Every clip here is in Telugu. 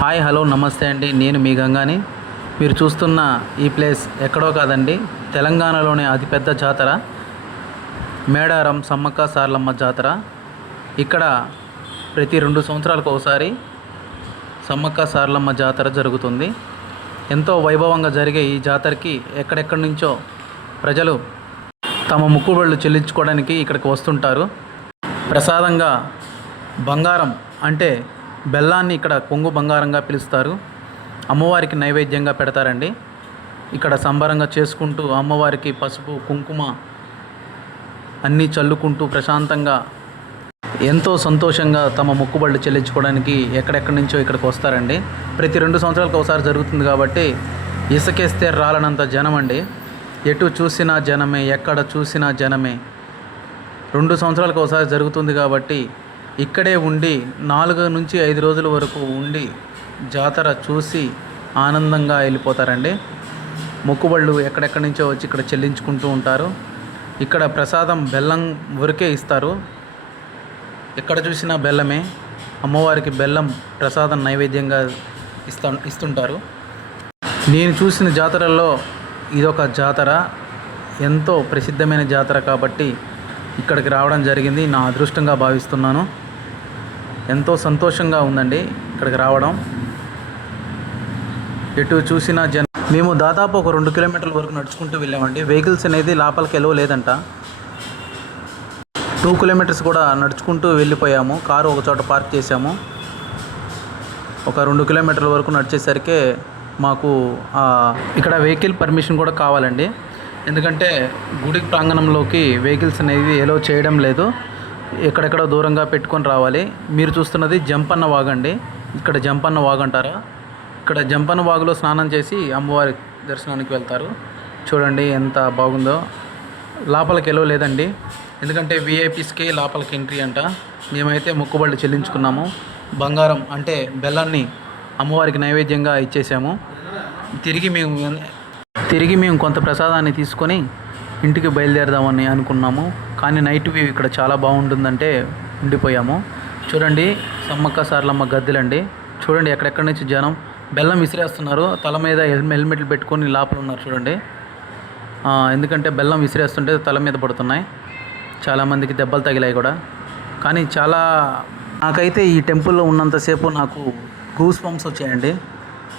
హాయ్ హలో నమస్తే అండి. నేను మీ గంగాని. మీరు చూస్తున్న ఈ ప్లేస్ ఎక్కడో కాదండి, తెలంగాణలోనే అతిపెద్ద జాతర మేడారం సమ్మక్క సారలమ్మ జాతర. ఇక్కడ ప్రతి 2 సంవత్సరాలకు ఒకసారి సమ్మక్క సారలమ్మ జాతర జరుగుతుంది. ఎంతో వైభవంగా జరిగే ఈ జాతరకి ఎక్కడెక్కడి నుంచో ప్రజలు తమ మొక్కుబడులు చెల్లించుకోవడానికి ఇక్కడికి వస్తుంటారు. ప్రసాదంగా బంగారం అంటే బెల్లాన్ని ఇక్కడ కొంగు బంగారంగా పిలుస్తారు. అమ్మవారికి నైవేద్యంగా పెడతారండి. ఇక్కడ సంబరంగా చేసుకుంటూ అమ్మవారికి పసుపు కుంకుమ అన్నీ చల్లుకుంటూ ప్రశాంతంగా ఎంతో సంతోషంగా తమ మొక్కుబళ్ళు చెల్లించుకోవడానికి ఎక్కడెక్కడి నుంచో ఇక్కడికి వస్తారండి. ప్రతి 2 సంవత్సరాలకు ఒకసారి జరుగుతుంది కాబట్టి ఇసుకేస్తే రాలనంత జనం అండి. ఎటు చూసినా జనమే, ఎక్కడ చూసినా జనమే. 2 సంవత్సరాలకు ఒకసారి జరుగుతుంది కాబట్టి ఇక్కడే ఉండి 4 నుంచి 5 రోజుల వరకు ఉండి జాతర చూసి ఆనందంగా వెళ్ళిపోతారండి. మొక్కుబళ్ళు ఎక్కడెక్కడి నుంచో వచ్చి ఇక్కడ చెల్లించుకుంటూ ఉంటారు. ఇక్కడ ప్రసాదం బెల్లం ఊరికే ఇస్తారు. ఎక్కడ చూసినా బెల్లమే. అమ్మవారికి బెల్లం ప్రసాదం నైవేద్యంగా ఇస్తుంటారు. నేను చూసిన జాతరల్లో ఇదొక జాతర. ఎంతో ప్రసిద్ధమైన జాతర కాబట్టి ఇక్కడికి రావడం జరిగింది. నా అదృష్టంగా భావిస్తున్నాను. ఎంతో సంతోషంగా ఉందండి ఇక్కడికి రావడం. ఎటు చూసినా మేము దాదాపు ఒక 2 కిలోమీటర్ల వరకు నడుచుకుంటూ వెళ్ళామండి. వెహికల్స్ అనేది లోపలికి వెళ్ళవు లేదంట. 2 కిలోమీటర్స్ కూడా నడుచుకుంటూ వెళ్ళిపోయాము. కారు ఒక చోట పార్క్ చేసాము. ఒక 2 కిలోమీటర్ల వరకు నడిచేసరికి మాకు ఇక్కడ వెహికల్ పర్మిషన్ కూడా కావాలండి. ఎందుకంటే గుడి ప్రాంగణంలోకి వెహికల్స్ అనేది ఎలో చేయడం లేదు. ఎక్కడెక్కడో దూరంగా పెట్టుకొని రావాలి. మీరు చూస్తున్నది జంపన్న వాగు అండి. ఇక్కడ జంపన్న వాగు అంటారా. ఇక్కడ జంపన్న వాగులో స్నానం చేసి అమ్మవారి దర్శనానికి వెళ్తారు. చూడండి ఎంత బాగుందో. లోపలికి ఎలో లేదండి, ఎందుకంటే విఐపీస్కి లోపలికి ఎంట్రీ అంట. మేమైతే మొక్కుబళ్ళు చెల్లించుకున్నాము. బంగారం అంటే బెల్లాన్ని అమ్మవారికి నైవేద్యంగా ఇచ్చేసాము. తిరిగి మేము కొంత ప్రసాదాన్ని తీసుకొని ఇంటికి బయలుదేరదామని అనుకున్నాము. కానీ నైట్ వ్యూ ఇక్కడ చాలా బాగుంటుందంటే ఉండిపోయాము. చూడండి సమ్మక్క సారలమ్మ గద్దెలండి. చూడండి ఎక్కడెక్కడి నుంచి జనం బెల్లం విసిరేస్తున్నారు. తల మీద హెల్మెట్లు పెట్టుకొని లోపల ఉన్నారు చూడండి. ఎందుకంటే బెల్లం విసిరేస్తుంటే తల మీద పడుతున్నాయి. చాలామందికి దెబ్బలు తగిలాయి కూడా. కానీ నాకైతే ఈ టెంపుల్లో ఉన్నంతసేపు నాకు గూస్ బంప్స్ వచ్చాయండి.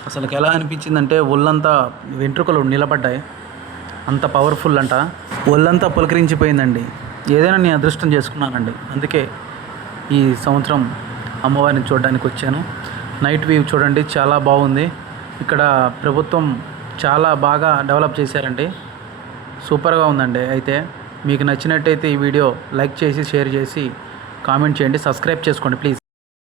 అసలు ఎలా అనిపించిందంటే ఒళ్ళంతా వెంట్రుకలు నిలబడ్డాయి. అంత పవర్ఫుల్ అంట. ఒళ్ళంతా పులకరించిపోయిందండి. ఏదైనా నేను అదృష్టం చేసుకున్నానండి. అందుకే ఈ సంవత్సరం అమ్మవారిని చూడడానికి వచ్చాను. నైట్ వ్యూ చూడండి చాలా బాగుంది. ఇక్కడ ప్రభుత్వం చాలా బాగా డెవలప్ చేశారండి. సూపర్గా ఉందండి. అయితే మీకు నచ్చినట్టయితే ఈ వీడియో లైక్ చేసి షేర్ చేసి కామెంట్ చేయండి. సబ్స్క్రైబ్ చేసుకోండి ప్లీజ్.